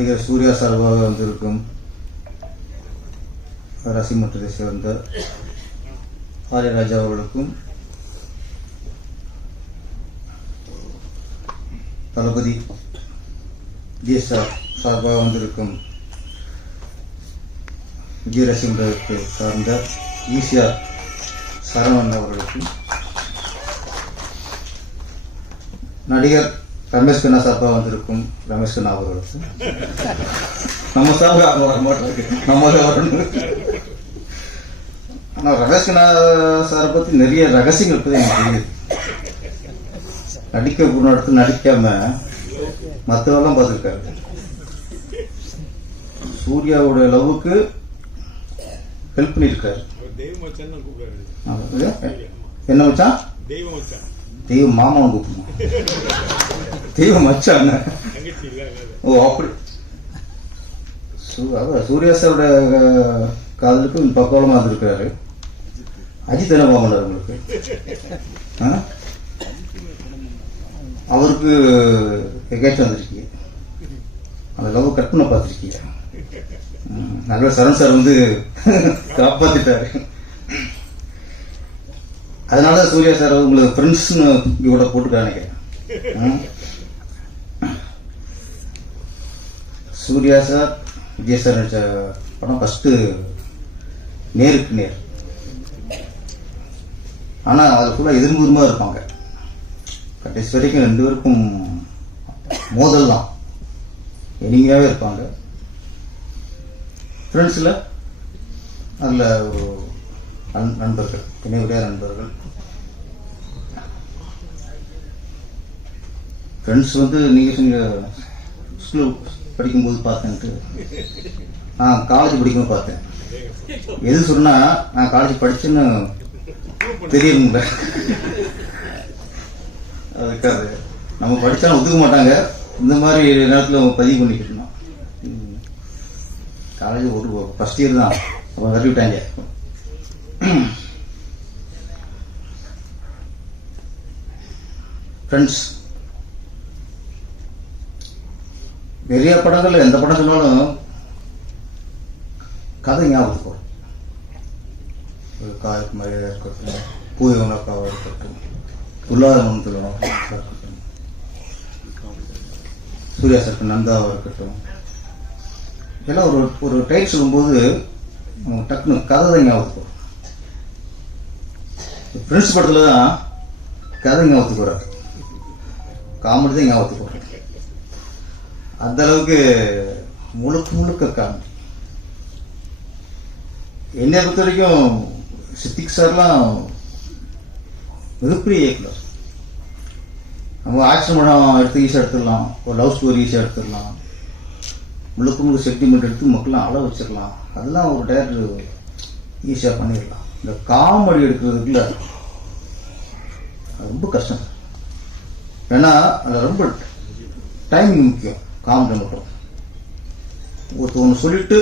நடிகர் சூர்யா சார்பாக வந்திருக்கும் ரசிமன்றத்தை சேர்ந்த ஆரியராஜா அவர்களுக்கும் தளபதி ஜிஎஸ்ஆர் சார்பாக வந்திருக்கும் விஜயரசிமன்றத்தை சார்ந்த ஈசிஆர் சரவணன் அவர்களுக்கும் நடிகர் ரமேஷ் கண்ணா சார்பாக வந்திருக்கும். ரமேஷ் கண்ணா அவர்களுக்கும் நம்ம சார்பாக வர மாட்டாங்க நம்ம வரணும். ஆனால் ரமேஷ் கண்ணா சாரை பற்றி நிறைய ரகசியங்கள் பற்றி எனக்கு தெரியுது. நடிக்க போன இடத்துல நடிக்காம மற்றவெல்லாம் பார்த்துருக்காரு. சூர்யாவோட லவ்வுக்கு ஹெல்ப் பண்ணியிருக்காரு. என்ன மச்சான்? தெய்வ மச்சான். தெய்வ மாமான்னு கூப்பிடணும் தெய்வ மச்சான். ஓ அப்படி. சூர்யா சாரோட காதலுக்கு பக்கவளமாக இருந்திருக்கிறாரு. அஜித் என்ன பார்க்கணும் உங்களுக்கு? ஆ? அவருக்கு எகேச்சும் வந்திருக்கீங்க. அந்த லவ் கட் பண்ண பார்த்துருக்கீங்க. நல்ல சரண் சார் வந்து காப்பாத்திட்டாரு. அதனால தான் சூர்யா சார் உங்களுக்கு ஃப்ரெண்ட்ஸ்னு இவ்வளோ போட்டு சூர்யா சார் விஜய் சார் நடித்த படம் ஃபஸ்ட்டு நேருக்கு நேர். ஆனால் அது ஃபுல்லாக எதிர்முகமாக இருப்பாங்க. கடைசி வரைக்கும் ரெண்டு பேருக்கும் மோதல் தான். எளிமையாகவே இருப்பாங்க. ஃப்ரெண்ட்ஸில் அதில் ஒரு நண் நண்பர்கள் இணைவுடைய நண்பர்கள். ஃப்ரெண்ட்ஸ் வந்து நீங்கள் சொன்னீங்க ஸ்கூல் படிக்கும்போது பார்த்தேன்ட்டு நான் காலேஜ் படிக்கும்போது பார்த்தேன். எது சொன்னா நான் காலேஜ் படிச்சுன்னு தெரியணும்ல. அதுக்காக நம்ம படித்தாலும் ஒத்துக்க மாட்டாங்க. இந்த மாதிரி நேரத்தில் பதிவு பண்ணிக்கிட்டோம் காலேஜ் ஒரு ஃபஸ்ட் இயர் தான். அப்போ தள்ளி விட்டாங்க ஃப்ரெண்ட்ஸ் நிறைய படங்கள்ல எந்த படம் சொன்னாலும் கதை ஞாபகத்துக்கு வரும். ஒரு காய்க்கு மரியாதையாக இருக்கட்டும் பூய உணக்காவாக இருக்கட்டும் உல்லாத மனத்தில் இருக்கட்டும் சூர்யா சருக்கு நந்தாவாக இருக்கட்டும். இதெல்லாம் ஒரு ஒரு டைட் சொல்லும்போது டக்குன்னு டக்குனு கதை தான் ஞாபகத்துக்கு வரும். ஃப்ரெண்ட்ஸ் படத்தில் தான் கதை ஞாபகத்துக்கு வராது. காமெடி தான் ஞாபகத்துக்கு அந்த அளவுக்கு முழுக்க முழுக்க காமெடி என்னை பொறுத்த வரைக்கும் சித்திக் சார்லாம் மிகப்பெரிய இயக்குனர். நம்ம ஆக்ஷன் படம் எடுத்து ஈஸியாக எடுத்துடலாம். ஒரு லவ் ஸ்டோரி ஈஸியாக எடுத்துடலாம். முழுக்க முழுக்க சென்டிமெண்ட் எடுத்து மக்கள்லாம் அழ வச்சிடலாம். அதெல்லாம் ஒரு டேரக்டர் ஈஸியாக பண்ணிடலாம். இந்த காமெடி எடுக்கிறதுக்குள்ள அது ரொம்ப கஷ்டம். ஏன்னா அதில் ரொம்ப டைமிங் முக்கியம். காமெடி மட்டும் ஒருத்தவங்க சொல்லிட்டு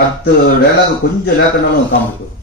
அடுத்த டைலாக் கொஞ்சம் லேட்டானாலும் காமெடி போயிடும்.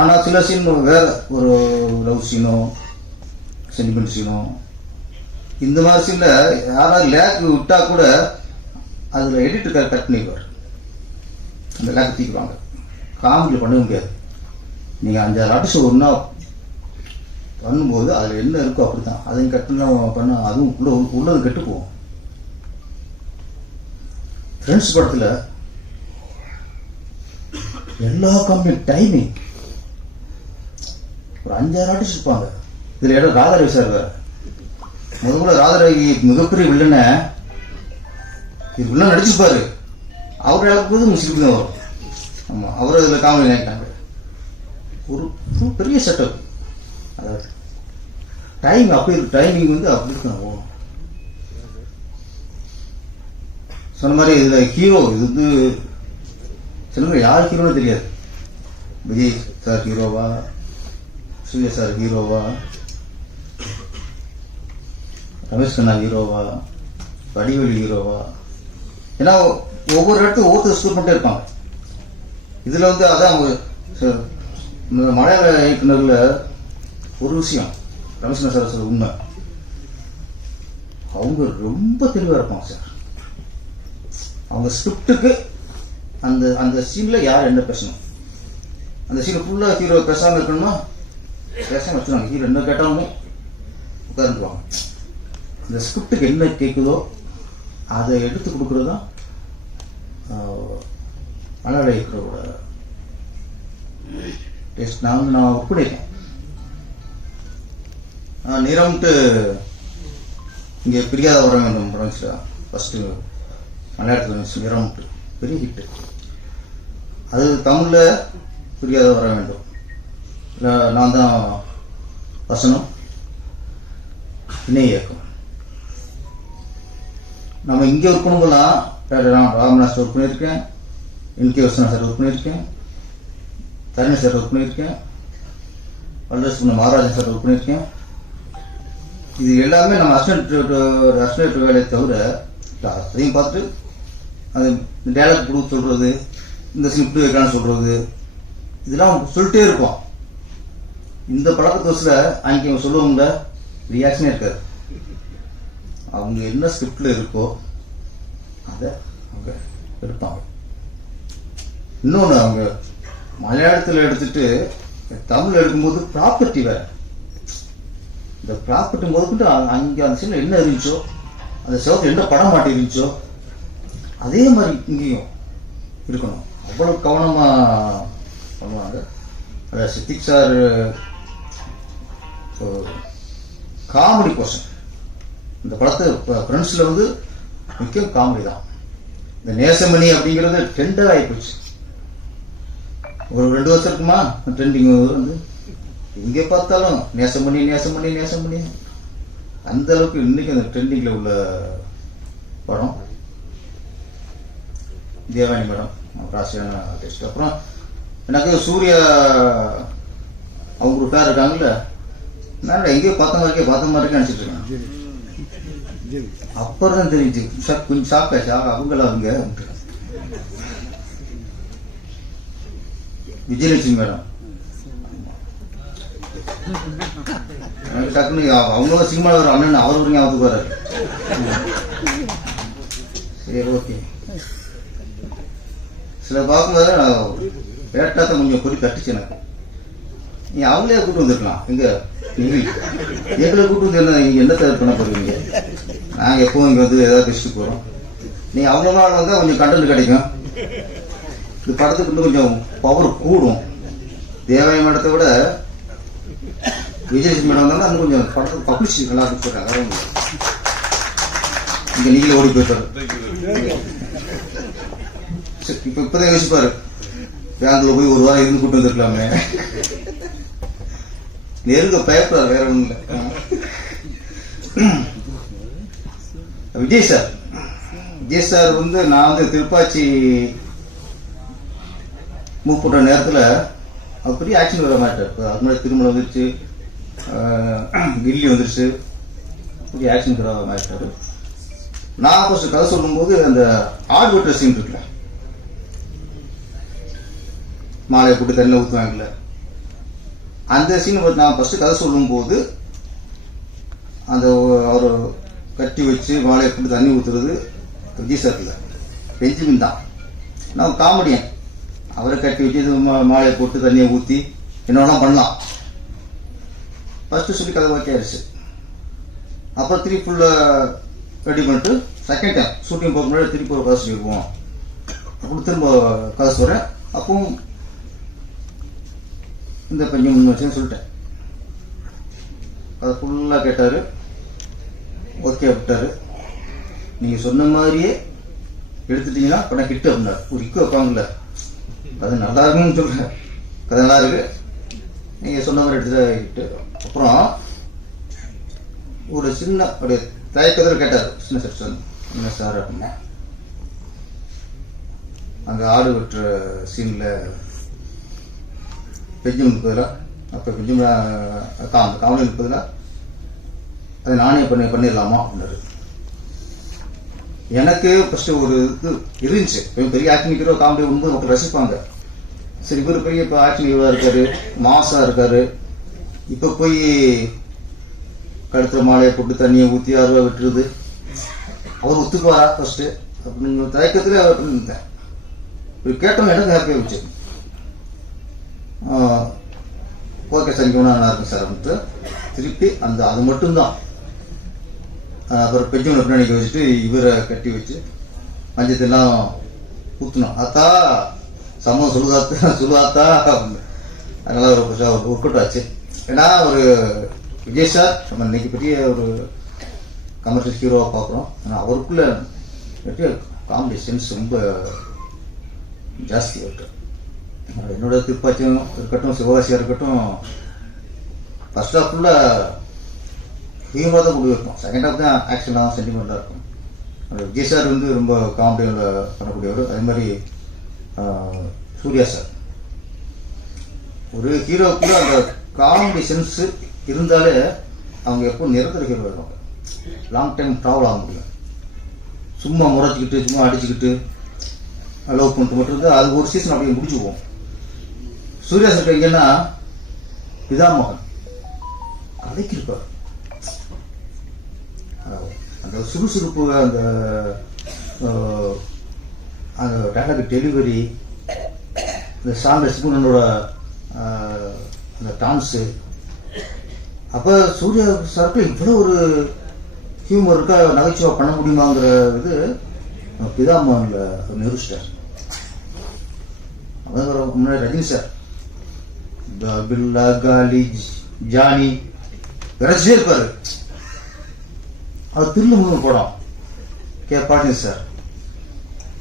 ஆனால் சில சீன் வேற ஒரு லவ் சீனோ சென்டிமெண்ட் சீனோ இந்த மாதிரி சீனில் யாராவது லேக் விட்டா கூட அதில் எடிட்டர் கட் பண்ணிடுவார். அந்த லேக் தீக்குவாங்க காமெடியில் பண்ண முடியாது. நீங்கள் அஞ்சாறு ஆர்டிஸ்ட் ஒன்றா பண்ணும்போது அதில் என்ன இருக்கோ அப்படி தான் அதையும் கட் பண்ண அதுவும் உள்ள உள்ளது கெட்டு போகும் ஃப்ரெண்ட்ஸ் படத்தில் எல்லா கம்பெனி டைமிங் ஒரு அஞ்சாறு ஆர்டிஸ்ட் இருப்பாங்க. இதில் இடம் ராதாரவி சார் வேறு. முத கூட ராதாரவி மிகப்பெரிய வில்லனை இது வில்லன் நடிச்சிருப்பாரு. அவர் அளவுக்கு முஸ்லிம் தான் வரும். ஆமாம் அவர் அதில் காமெடி நினைக்கிறாங்க ஒரு பெரிய செட்டப் அதாவது டைம் அப்படி இருக்கு. டைமிங் வந்து அப்படி இருக்கணும் போகணும் சொன்ன மாதிரி இதில் ஹீரோ இது வந்து சில பேர் யார் ஹீரோன்னு தெரியாது. விஜய் சார் ஹீரோவா சூர்யா சார் ஹீரோவா ரமேஷ் கண்ணா ஹீரோவா வடிவேலு ஹீரோவா ஏன்னா ஒவ்வொரு இடத்துக்கும் ஒவ்வொருத்தர் ஸ்கூல் பண்ணிட்டே இருப்பாங்க. இதில் வந்து அதான் அவங்க இந்த மலையாள இயக்குநரில் ஒரு விஷயம். ரமேஷ் சார் சார் உண்மை. அவங்க ரொம்ப தெளிவாக இருப்பாங்க சார். அவங்க ஸ்கிரிப்டுக்கு அந்த அந்த சீனில் யார் என்ன பேசணும்? அந்த சீனில் ஃபுல்லாக ஹீரோ பேசாமல் இருக்கணுமா? பேசாமல் வச்சுருவாங்க. ஹீரோ என்ன கேட்டாலுமே உட்காந்துருவாங்க அந்த ஸ்கிரிப்டுக்கு என்ன கேட்குதோ அதை எடுத்து கொடுக்குறது தான் மலையாள இயக்குறோட டேஸ்ட் நான் வந்து நான் ஒர்க் நிறம்ட்டு இங்கே பிரியாத வர வேண்டும் படம் ஃபஸ்ட்டு மலையாளத்தில் வந்துச்சு நிறம்ட்டு பெரிய ஹிட்டு அது தமிழில் பிரியாத வர வேண்டும். இல்லை நான் தான் வசனம். இணை இயக்கம். நம்ம இங்கே ஒர்க் பண்ணும்போதெல்லாம் நான் ஒர்க் பண்ணியிருக்கேன் என்கே வசனா சார் ஒர்க் பண்ணியிருக்கேன் தரணி சார் ஒர்க் பண்ணியிருக்கேன் வல்லரசு பண்ண மகாராஜன் சார் ஒர்க் பண்ணியிருக்கேன். இது எல்லாமே நம்ம அஸ்டன்ட் அசிஸ்டன்ட் வேலையை தவிர அத்தையும் பார்த்துட்டு அது டேலக் கொடுக்க சொல்கிறது இந்த ஸ்கிரிப்ட் வைக்கலான்னு வைக்கலாம்னு சொல்கிறது இதெல்லாம் சொல்லிட்டே இருப்போம் இந்த பழக்கத்தோசில் அன்றைக்கி அவங்க சொல்லுவாங்க ரியாக்ஷனே இருக்காது. அவங்க என்ன ஸ்கிரிப்டில் இருக்கோ அதை அவங்க எடுப்பாங்க. இன்னொன்று அவங்க மலையாளத்தில் எடுத்துட்டு தமிழ் எடுக்கும்போது ப்ராப்பர்ட்டி வேறு. இந்த ப்ராப்பர்ட்டி முதற்கொண்டு அங்கே அந்த சீனில் என்ன இருந்துச்சோ அந்த செவத்தில் என்ன படம் மாட்டி இருந்துச்சோ அதே மாதிரி இங்கேயும் இருக்கணும். அவ்வளோ கவனமாக பண்ணுவாங்க. அதை சித்திக் சார் காமெடி போர்ஷன் இந்த படத்தை ஃப்ரெண்ட்ஸில் வந்து முக்கியம் காமெடி தான். இந்த நேசமணி அப்படிங்கிறது ட்ரெண்டாக ஆகிப்போச்சு ஒரு ரெண்டு வருஷம் இருக்குமா? ட்ரெண்டிங் வந்து எங்கே பார்த்தாலும் நேசமணி நேசமணி நேசமணி. அந்த அளவுக்கு இன்னைக்கு அந்த ட்ரெண்டிங்கில் உள்ள படம். தேவானி மேடம் ராசியான ஆர்டிஸ்ட் அப்புறம் எனக்கு சூர்யா அவங்க ஒரு பேர் இருக்காங்கல்ல. நான் எங்கேயோ பார்த்த மாதிரி இருக்கே, பார்த்த மாதிரி இருக்கே நினச்சிட்டு இருக்கேன். அப்புறம் தான் தெரிஞ்சு. சார் கொஞ்சம் ஷாக் ஆச்சு. அவங்கள அவங்க? விஜயலட்சுமி மேடம். எனக்கு டக்குன்னு அவ- அவங்களும் சினிமாவில் வர அண்ணன் அவர் ஒரு ஞாபகத்துக்கு வர. சரி ஓகே. சில பார்க்கும்போது லேட்டாக தான் கொஞ்சம் கொடி கட்டுச்சு எனக்கு. நீ அவங்களே கூட்டு வந்துருக்கலாம் இங்கே எங்களை கூட்டு வந்து என்ன நீங்கள் என்ன தயார் பண்ண போகிறீங்க நாங்கள் எப்போவும் இங்கே வந்து ஏதாவது பேசிட்டு போகிறோம் நீ அவ்வளோ நாள் வந்தால் கொஞ்சம் கண்டென்ட் கிடைக்கும். இந்த படத்துக்கு இன்னும் கொஞ்சம் பவர் கூடும். தேவாய இடத்த விட விஜயலட்சுமி மேடம் வந்தாலும் இன்னும் கொஞ்சம் படத்துக்கு பப்ளிசிட்டி நல்லா ஒண்ணும் இல்ல. இங்க நீங்களே ஓடி போயிட்டாரு சரி, இப்ப இப்பதான் யோசிப்பாரு. பேங்க்ல போய் ஒரு வாரம் இருந்து கூட்டு வந்திருக்கலாமே. நெருங்க பயப்படுறாரு வேற ஒண்ணும் இல்ல. விஜய் சார். விஜய் சார் வந்து நான் வந்து திருப்பாச்சி மூவ் பண்ற நேரத்துல அவர் பெரிய ஆக்ஷன் வர மாட்டார். இப்ப அது முன்னாடி திருமணம் வந்துருச்சு கில்லி வந்துருச்சு. பெரிய ஆக்ஷன் வர ஆகிட்டாரு நான் ஃபஸ்ட்டு கதை சொல்லும்போது அந்த ஆடு வெட்டுற சீன் இருக்குல்ல. மாலையை போட்டு தண்ணியில் ஊற்றுவாங்கல்ல அந்த சீன் நான் ஃபஸ்ட்டு கதை சொல்லும்போது அந்த அவர் கட்டி வச்சு மாலையை போட்டு தண்ணி ஊற்றுறது விஜய் சார் இல்லை. பெஞ்சமின் தான். நான் காமெடியன் அவரை கட்டி வச்சு மா- மாலையை போட்டு தண்ணியை ஊற்றி என்ன பண்ணலாம். ஃபஸ்ட்டு சொல்லி கதை ஓகே ஆயிடுச்சு அப்புறம் திருப்பி ஃபுல்லாக ரெடி பண்ணிட்டு செகண்ட் டைம் ஷூட்டிங் போக முன்னாடி திருப்பி ஒரு கதை சொல்லிடுவோம் அப்படி திரும்ப கதை சொல்கிறேன் அப்பவும் இந்த பையன் முன் வச்சுன்னு சொல்லிட்டேன். அதை ஃபுல்லாக கேட்டார். ஓகே விட்டாரு. நீங்கள் சொன்ன மாதிரியே எடுத்துட்டீங்கன்னா படம் ஹிட் அப்படின்னார். ஒரு இக்கோ வைப்பாங்கல்ல. அது நல்லா இருக்குன்னு சொல்கிறேன் கதை நல்லா இருக்குது நீங்கள் சொன்ன மாதிரி எடுத்துட்டு அப்புறம் ஒரு சின்ன ஒரு தயக்கத்தில் கேட்டார் சின்ன செக்ஷன் என்ன சார் அப்படின்னா அங்கே ஆடு வெட்டுற சீனில் பெஞ்சமின் பதிலாக அப்போ பெஞ்சமின் கா அந்த காவலின் பதிலாக அதை நானே பண்ணி பண்ணிடலாமா? அப்படின்னாரு. எனக்கு ஃபஸ்ட்டு ஒரு இது இருந்துச்சு. பெரிய ஆக்டிங் ஹீரோ காமெடி உண்மை மக்கள் ரசிப்பாங்க. சரி இவர் பெரிய இப்போ ஆக்டிங் ஹீரோவாக இருக்காரு மாசா இருக்காரு. இப்போ போய் கழுத்துல மாலையை போட்டு தண்ணியை ஊற்றி அருவா விட்டுருது அவர் ஒத்துக்குவாரா ஃபஸ்ட்டு அப்படிங்கிற தயக்கத்தில் அவர் இருந்தேன் இப்படி கேட்டோம் எனக்கு ஹாப்பியாக வச்சு ஓகே சார் இங்கே நல்லா இருக்கும் சார் அப்படின்ட்டு திருப்பி அந்த அது மட்டும்தான். ஆஹ் அப்புறம் பெஞ்சவனை பின்னாடி வச்சுட்டு இவரை கட்டி வச்சு மஞ்சத்தெல்லாம் ஊற்றணும் அத்தா சமூகம் சொல்லுதாத்தா சொல்லுவாத்தா? அப்படின்னு. அதனால ஒரு கொஞ்சம் ஒரு ஒர்க் அவுட் ஆச்சு ஏன்னா ஒரு விஜய் சார் நம்ம இன்னைக்கு பெரிய ஒரு கமர்ஷியல் ஹீரோவாக பார்க்குறோம் ஆனால் அவருக்குள்ள பெரிய காமெடி சென்ஸ் ரொம்ப ஜாஸ்தி இருக்கு. என்னோட திருப்பாச்சியும் இருக்கட்டும் சிவகாசியாக இருக்கட்டும் ஃபர்ஸ்ட் ஹாஃப் ஃபுல்லாக ஹியூமராக தான் கொண்டு இருக்கும் செகண்ட் ஹாஃப் தான் ஆக்ஷனாக சென்டிமெண்ட்டாக இருக்கும். அந்த விஜய் சார் வந்து ரொம்ப காமெடியில் பண்ணக்கூடியவர். அதே மாதிரி சூர்யா சார். ஒரு ஹீரோக்குள்ள அந்த காமெடி சென்ஸ் இருந்தாலே அவங்க எப்போ நிரந்தர ஹீரோ ஆயிடுவாங்க. லாங் டைம் ட்ராவல் ஆக முடியும் சும்மா முறைச்சிக்கிட்டு சும்மா அடிச்சுக்கிட்டு லவ் பண்ணிட்டு மட்டும் இருந்தால் அது ஒரு சீசன் அப்படியே முடிச்சுக்குவோம். சூர்யா சார் எங்கன்னா பிதாமகன் கதைக்கு இருப்பார் அந்த சுறுசுறுப்பு அந்த அந்த டேட்டாக்கு டெலிவரி இந்த சாங் லட்சுமணனோட அந்த டான்ஸு அப்போ சூர்யா சாருக்கு இவ்வளோ ஒரு ஹியூமர் இருக்கா நகைச்சுவை பண்ண முடியுமாங்கிற இது நம்ம பிதாமகனில் நிரூபிச்சிட்டார். அதான் முன்னாடி ரஜினி சார். பில்லா காலி ஜானி விரைச்சிட்டே இருப்பாரு அது திருநூறு முன்னு படம். கே பாட்டின் சார்.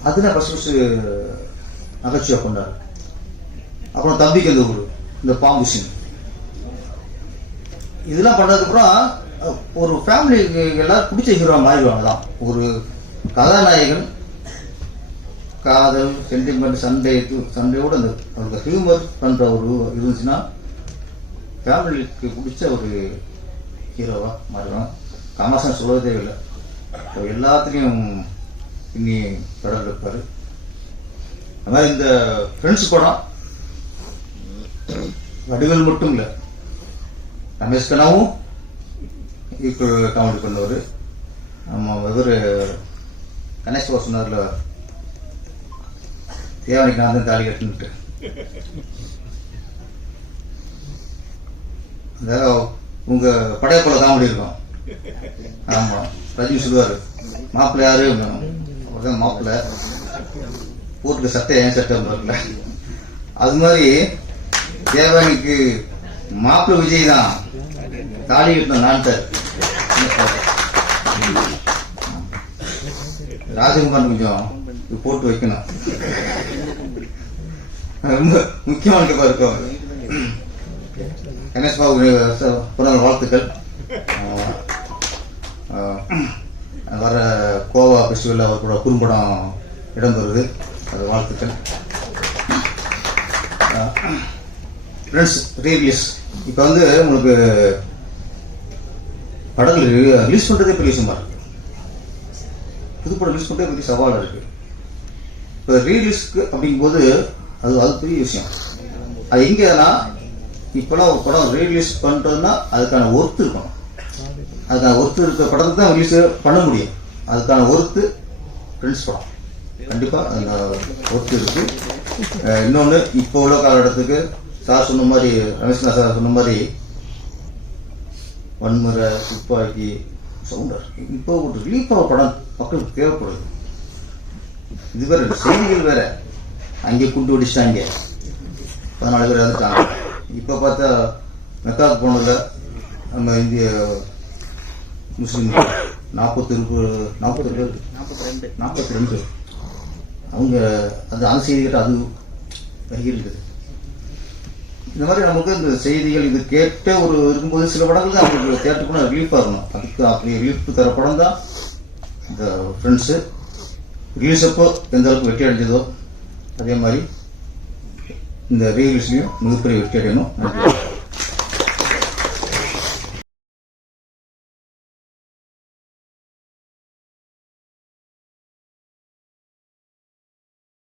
அதுதான் ஃபஸ்ட் ஃபஸ்ட்டு நகைச்சுவை கொண்டாரு அப்புறம் தம்பிக்கு அந்த ஊர் இந்த பாம்பு சீன் இதெல்லாம் பண்ணதுக்கப்புறம் ஒரு ஃபேமிலி எல்லாரும் பிடிச்ச ஹீரோ மாறிடுவாங்க தான் ஒரு கதாநாயகன் காதல் சென்டிமெண்ட் சண்டை இது- சண்டையோட அந்த அவருக்கு ஹியூமர் பண்ணுற ஒரு இருந்துச்சுன்னா ஃபேமிலிக்கு பிடிச்ச ஒரு ஹீரோவாக மாறிடுவான் கமர்ஷன் சொல்லவே தேவையில்லை எல்லாத்துலேயும் இன்னி படம் எடுப்பார் அது மாதிரி இந்த ஃப்ரெண்ட்ஸ் படம். வடிவேல் மட்டும் இல்லை. ரமேஷ் கண்ணாவும் ஈக்குவல் காமெடி பண்ணவர். நம்ம இவர் கணேஷ் சொன்னார்ல தேவனுக்கு நான் தான் தாலி கட்டுன்ட்டு உங்க படையப்போல காமெடி இருக்கும். ஆமா ரஜினி சொல்லுவாரு மாப்பிள்ளை யாரு? அவர்தான் மாப்பிள்ளை போட்டுக்க சட்டை ஏன் சட்டை வரல அது மாதிரி தேவானிக்கு மாப்பிள்ளை விஜய் தான் தாலி கட்டின நான் சார் ராஜகுமார் கொஞ்சம் போட்டு வைக்கணும். ரொம்ப முக்கியமான கப்பா இருக்கும் கணேஷ் பாபு வாழ்த்துக்கள். வர கோவா ஃபெஸ்டிவலில் அவர்களோட குறும்படம் இடம்பெறுது. அது வாழ்த்துக்கள். ஃப்ரெண்ட்ஸ் ரீரிலீஸ் இப்போ வந்து உங்களுக்கு படங்கள் ரிலீஸ் பண்ணுறதே பெரிய விஷயமா இருக்கு. புது படம் ரிலீஸ் பண்ணுறதே பெரிய சவாலாக இருக்கு. இப்போ ரீரிலீஸ்க்கு அப்படிங்கும்போது அது அது பெரிய விஷயம். அது எங்கேனா இப்போலாம் ஒரு படம் ரீரிலீஸ் பண்ணுறதுன்னா அதுக்கான ஒர்த்து இருக்கணும். அதுக்கான ஒர்த்து இருக்க படத்தை தான் ரிலீஸ் பண்ண முடியும். அதுக்கான ஒர்த்து ஃப்ரெண்ட்ஸ் படம் கண்டிப்பாக அந்த ஒர்த்து இருக்கு. இன்னொன்று இப்போ உள்ள காலகட்டத்துக்கு சார் சொன்ன மாதிரி ரமேஷ்னா சார் சொன்ன மாதிரி வன்முறை துப்பாக்கி சவுண்டர் இப்போ ஒரு ரிலீஃபாக படம் மக்களுக்கு தேவைப்படுது. இது வேற செய்திகள் வேற. அங்கே குண்டு வெடிச்சிட்டாங்க. பதினாலு பேர் இறந்துட்டாங்க. இப்போ பார்த்தா மெக்காவுக்கு போனதில் நம்ம இந்திய முஸ்லீம் நாற்பத்தி நாற்பத்தி பேர் நாற்பத்தி ரெண்டு. அவங்க அந்த அந்த செய்திகிட்ட அது இருக்குது இந்த மாதிரி நமக்கு இந்த செய்திகள் இது கேட்ட ஒரு இருக்கும்போது சில படங்கள் தான் அவங்களுக்கு தேட்டருக்குள்ள ரிலீஃபாக இருக்கணும். அதுக்கு அப்படி ரிலீஃப் தர படம் தான் இந்த ஃப்ரெண்ட்ஸு ரிலீஸ் அப்போ எந்த அளவுக்கு வெற்றி அடைஞ்சதோ அதே மாதிரி இந்த ரீலிஸ்லையும் மிகப்பெரிய வெற்றி அடையணும்.